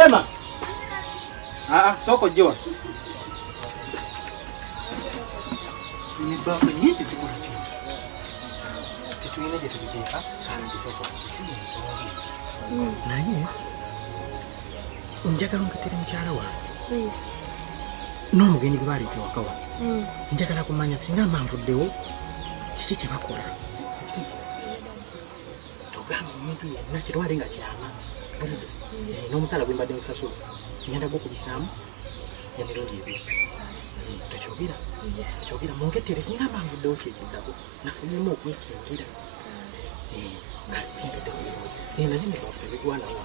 Wema. Soko John. Ni baba nyingi sikula chini. Tituine je tujeka kana soko isi nsoro. Naye njagala nkatire mukyala wange. N'omugenyi gwe baleeta waka wa. Njagala kumanya singa manvuddewo kiki kye bakola. Togamba omuntu yenna kirwale nga kyama. N'omusala gwe mbadde musasula. Ngenda gukubisaamu emirundi ebiri. Tokyogera munketere singa manvuddewo kyekiddako. Nafunyemu okwekingira. Nazimbe bafuta zigwanawo.